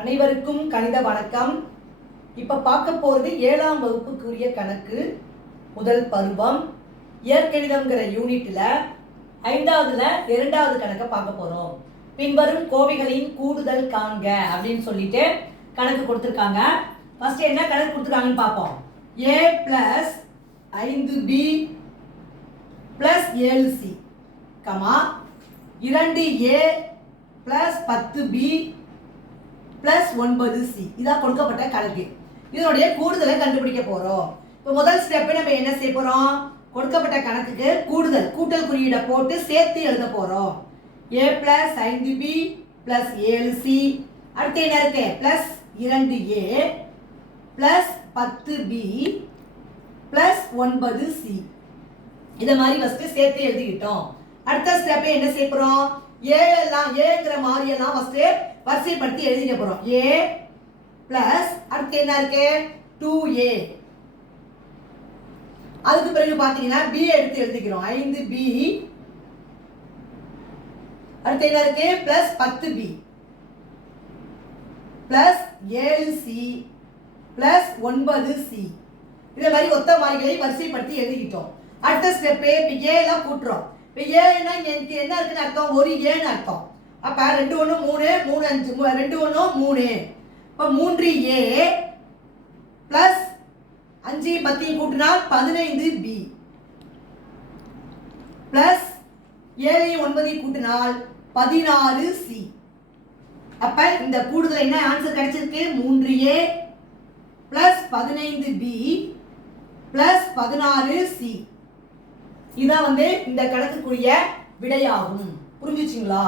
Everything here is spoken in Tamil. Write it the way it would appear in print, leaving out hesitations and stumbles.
அனைவருக்கும் கணித வணக்கம். இப்ப பார்க்க போறது 7ஆம் வகுப்புக்குரிய கணக்கு முதல் பருவம் இயற்கணிதம்ங்கிற யூனிட்ல 5ஆவதுல 2வது கணக்கை பார்க்க போறோம். பின்வரும் கோவைகளின் கூடுதல் காண்க அப்படின்னு சொல்லிட்டு கணக்கு கொடுத்துருக்காங்க. ஃபர்ஸ்ட் என்ன கணக்கு கொடுத்துருக்காங்கன்னு பார்ப்போம். a + 5b + 7c, 2a + 10b + 9c இதான் கொடுக்கப்பட்ட கணக்கு. இதனுடைய கூடுதலை கண்டுபிடிக்க போறோம். இப்போ முதல் ஸ்டெப் நம்ம என்ன செய்ய போறோம்? கொடுக்கப்பட்ட கணக்குக்கு கூட்டல் குறியீடை போட்டு சேர்த்து எழுத போறோம். a + 5b + 7c, அடுத்து என்ன இருக்கு? +2a + 10b + 9c. இத மாதிரி ஃபர்ஸ்ட் சேர்த்து எழுதிக்கிட்டோம். அடுத்த ஸ்டெப் என்ன செய்ய போறோம்? ஏங்கிற மாறியெல்லாம் ஃபர்ஸ்ட் வரிசைப்படுத்தி எழுதிக்க போறோம். a + அடுத்து என்ன இருக்கு? 2a. அதுக்கு பிறகு பாத்தீங்கன்னா b எடுத்து எழுதிக்கிறோம். 5b. அடுத்து என்ன இருக்கு? +10b + 7c + 9c. இதே மாதிரி ஒத்த மாறிகளை வரிசைப்படுத்தி எழுதிக்கிட்டோம். அடுத்த ஸ்டெப் இப்ப a எல்லாம் கூட்டுறோம். இப்ப a ன்னா எனக்கு என்ன இருக்குன்னு அர்த்தம்? ஒரு a ன்னு அர்த்தம். அப்ப 2 1 3 3 5 2 1 3. அப்ப 3a + 5 10 கூட்டினால் 15b + 7 9 கூட்டினால் 16c. அப்ப இந்த கூடுதல் என்ன ஆன்சர் கிடைச்சிருக்கு? 3a + 15b + 16c. இதான் இந்த கணக்குக்குரிய விடையாகும். புரிஞ்சுச்சுங்களா?